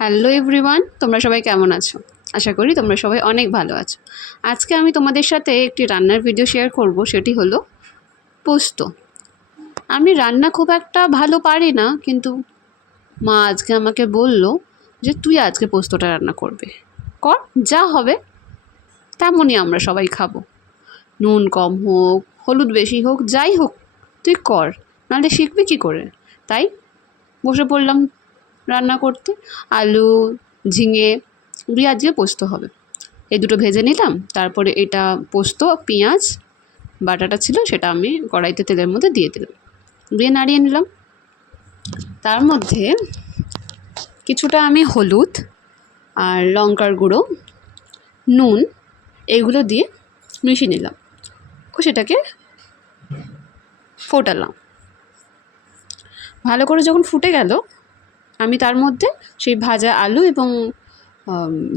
Hello everyone, তোমরা সবাই কেমন আছো? আশা করি তোমরা সবাই অনেক ভালো আছো। আজকে আমি তোমাদের সাথে একটি রান্নার ভিডিও শেয়ার করব, সেটি হলো পোস্ত। আমি রান্না খুব একটা ভালো পারি না, কিন্তু মা আজকে আমাকে বলল যে তুই আজকে পোস্তটা রান্না করবে, কর, যা হবে তেমনই আমরা সবাই খাবো। নুন কম হোক, হলুদ বেশি হোক, যাই হোক তুই কর, নাহলে শিখবি কী করে। তাই বসে পড়লাম রান্না করতে। আলু, ঝিঙে দিয়ে আজকে পোস্ত হবে। এই দুটো ভেজে নিলাম, তারপরে এটা পোস্ত, পেঁয়াজ বাটাটা ছিল সেটা আমি কড়াইতে তেলের মধ্যে দিয়ে দিলাম, দিয়ে নাড়িয়ে নিলাম। তার মধ্যে কিছুটা আমি হলুদ আর লঙ্কার গুঁড়ো, নুন এগুলো দিয়ে মিশিয়ে নিলাম ও সেটাকে ফোটালাম। ভালো করে যখন ফুটে গেল, আমি তার মধ্যে সেই ভাজা আলু এবং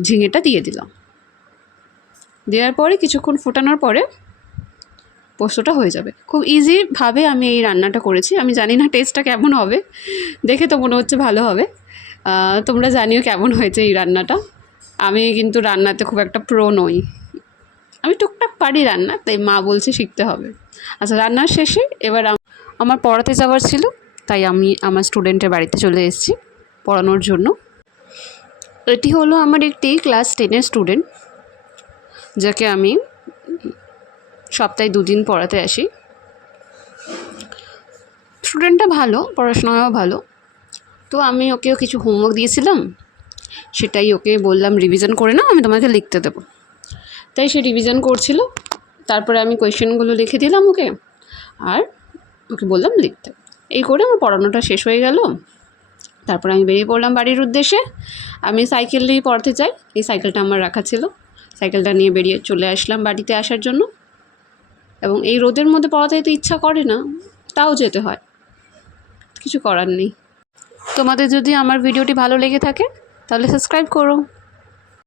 ঝিঙেটা দিয়ে দিলাম। দেওয়ার পরে কিছুক্ষণ ফোটানোর পরে পোস্তটা হয়ে যাবে। খুব ইজিভাবে আমি এই রান্নাটা করেছি। আমি জানি না টেস্টটা কেমন হবে, দেখে তো মনে হচ্ছে ভালো হবে। তোমরা জানিও কেমন হয়েছে এই রান্নাটা। আমি কিন্তু রান্নাতে খুব একটা প্রো নই, আমি টুকটাক পারি রান্না, তাই মা বলছে শিখতে হবে। আচ্ছা, রান্নার শেষে এবার আমার পড়াতে যাওয়ার ছিল, তাই আমি আমার স্টুডেন্টের বাড়িতে চলে এসেছি পড়ানোর জন্য। এটি হলো আমার একটি ক্লাস 10-এর স্টুডেন্ট, যাকে আমি সপ্তাহে 2 দিন পড়াতে আসি। স্টুডেন্টটা ভালো, পড়াশোনায়ও ভালো। তো আমি ওকেও কিছু হোমওয়ার্ক দিয়েছিলাম, সেটাই ওকে বললাম রিভিশন করে নাও, আমি তোমাকে লিখতে দেবো। তাই সে রিভিশন করছিল। তারপরে আমি কোয়েশ্চেনগুলো লিখে দিলাম ওকে, আর ওকে বললাম লিখতে। এই করে আমার পড়ানোটা শেষ হয়ে গেল। তারপরে আমি বেরিয়ে পড়লাম বাড়ির উদ্দেশ্যে। আমি সাইকেল নিয়েই পড়তে চাই, এই সাইকেলটা আমার রাখা ছিল। সাইকেলটা নিয়ে বেরিয়ে চলে আসলাম বাড়িতে আসার জন্য। এবং এই রোদের মধ্যে পড়াতে যেতে ইচ্ছা করে না, তাও যেতে হয়, কিছু করার নেই। তোমাদের যদি আমার ভিডিওটি ভালো লেগে থাকে তাহলে সাবস্ক্রাইব করো।